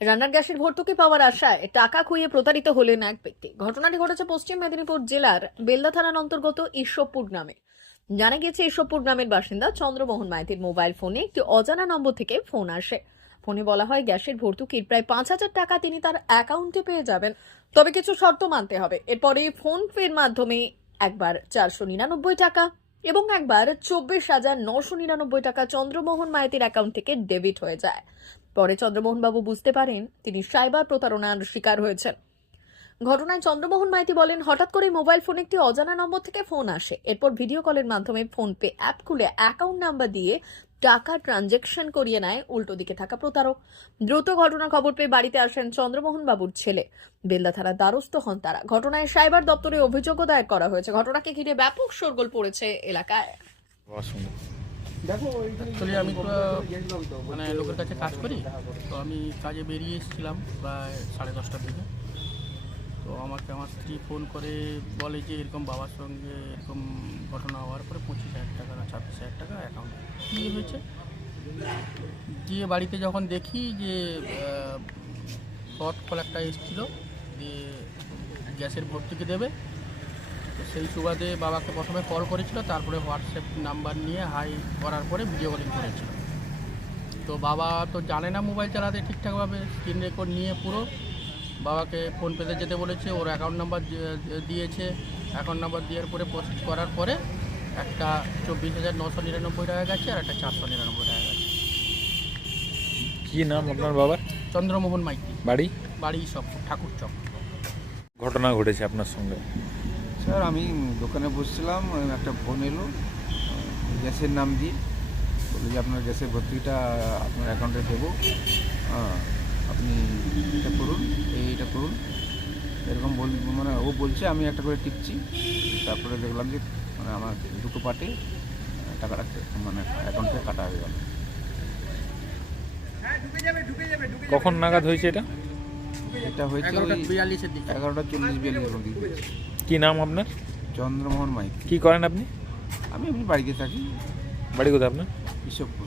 রান্নার গ্যাসের ভর্তুকি পাওয়ার আশায় টাকা খুইয়ে প্রতারিত হলেন এক ব্যক্তি। ঘটনাটি ঘটেছে পশ্চিম মেদিনীপুর জেলার বেলদা থানার অন্তর্গত ঈশ্বরপুর গ্রামে। জানা গেছে ঈশ্বরপুর গ্রামের বাসিন্দা চন্দ্রমোহন মাইতির মোবাইল ফোনে একটি অজানা নম্বর থেকে ফোন আসে। ফোনে বলা হয়, গ্যাসের ভর্তুকির প্রায় পাঁচ হাজার টাকা তিনি তার অ্যাকাউন্টে পেয়ে যাবেন। তবে কিছু শর্ত মানতে হবে। এরপরে ফোন পের মাধ্যমে একবার চারশো নিরানব্বই টাকা এবং একবার চব্বিশ হাজার নশো নিরানব্বই টাকা চন্দ্রমোহন মাইতির অ্যাকাউন্ট থেকে ডেবিট হয়ে যায়। পরে চন্দ্রমোহনবাবু বুঝতে পারেন তিনি সাইবার প্রতারণার শিকার হয়েছেন। ঘটনায় চন্দ্রমোহন মাইতি বলেন, হঠাৎ করে মোবাইল ফোনে একটি অজানা নম্বর থেকে ফোন আসে। এরপর ভিডিও কলের মাধ্যমে ফোন পে অ্যাপ খুলে অ্যাকাউন্ট নাম্বার দিয়ে টাকা ট্রানজেকশন করিয়ে নেয় উল্টো দিকে থাকা প্রতারক। দ্রুত ঘটনার খবর পেয়ে বাড়িতে আসেন চন্দ্রমোহন বাবুর ছেলে। বেলদা থানার দ্বারস্থ হন তারা। ঘটনায় সাইবার দপ্তরে অভিযোগও দায়ের করা হয়েছে। ঘটনাকে ঘিরে ব্যাপক শোরগোল পড়েছে এলাকায়। অ্যাকচুয়ালি আমি তো মানে লোকের কাছে কাজ করি তো আমি কাজে বেরিয়ে এসেছিলাম প্রায় সাড়ে দশটার দিকে। তো আমাকে আমার স্ত্রী ফোন করে বলে যে এরকম বাবার সঙ্গে এরকম ঘটনা হওয়ার পরে পঁচিশ হাজার টাকা না ছাব্বিশ হাজার টাকা অ্যাকাউন্টে কী হয়েছে। গিয়ে বাড়িতে যখন দেখি যে ফট কল একটা এসেছিল দিয়ে গ্যাসের ভর্তুকি দেবে সেই সুবাদে বাবাকে প্রথমে কল করেছিল তারপরে হোয়াটসঅ্যাপ নাম্বার নিয়ে হাই করার পরে ভিডিও কলিং করেছিল। তো বাবা তো জানে না মোবাইল চালাতে ঠিকঠাকভাবে স্ক্রিন রেকর্ড নিয়ে পুরো। বাবাকে ফোন পেতে যেতে বলেছে ওর অ্যাকাউন্ট নাম্বার দিয়েছে। অ্যাকাউন্ট নাম্বার দেওয়ার পরে প্রসেস করার পরে একটা চব্বিশ হাজার নশো নিরানব্বই টাকা গেছে আর একটা চারশো নিরানব্বই টাকা গেছে। কি নাম আপনার বাবার? চন্দ্রমোহন মাইতি। বাড়ি? বাড়ি সব ঠাকুর চক ঘটনা ঘটেছে আপনার সঙ্গে। স্যার আমি দোকানে বসছিলাম একটা ফোন এলো গ্যাসের নাম দিয়ে বলল যে আপনার গ্যাসের ভর্তিটা আপনার অ্যাকাউন্টে দেবো। হ্যাঁ, আপনি এটা করুন এইটা করুন। এরকম বল মানে ও বলছে আমি একটা করে টিপছি তারপরে দেখলাম যে মানে আমার দুটো পার্টে টাকাটা মানে অ্যাকাউন্ট থেকে কাটা হয়ে গেল। কখন নাগাদ হয়েছে এটা? এটা হয়েছে এগারোটা চল্লিশ বিয়াল্লিশ এরকম দিকে হয়েছে। কি নাম আপনার? চন্দ্রমোহন মাইক কি করেন আপনি? আমি এমনি বাড়িতে থাকি। বাড়ি কোথায় আপনার? ঈশ্বরপুর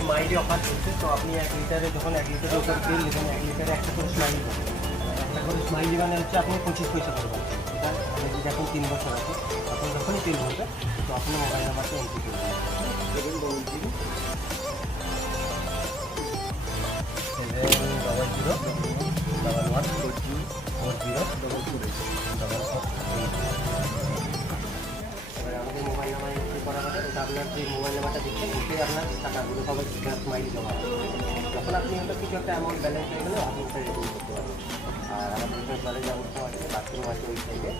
smiley offer করছে তো আপনি এক লিটারে যখন এক লিটারের উপর দিন নেবেন, এক লিটারে একটা করে স্মাইলি পাবেন একটা করে স্মাইলি মানে হচ্ছে আপনি পঁচিশ পয়সা পাবেন এটা মানে যদি এখন তিন বছর আছে আপনি যখনই তিন ভরবেন তো আপনি মোবাইল নাম্বারটা এন্ট্রি করে দেবেন। Double zero seven double zero ওতে আপনার টাকাগুলো সবাই স্মাইল জমা হবে যখন আপনি ওটা কিছু একটা অ্যামাউন্ট ব্যালেন্স হয়ে গেলে আপনি আর আমাদের বাথরুম আছে ওই সাইডে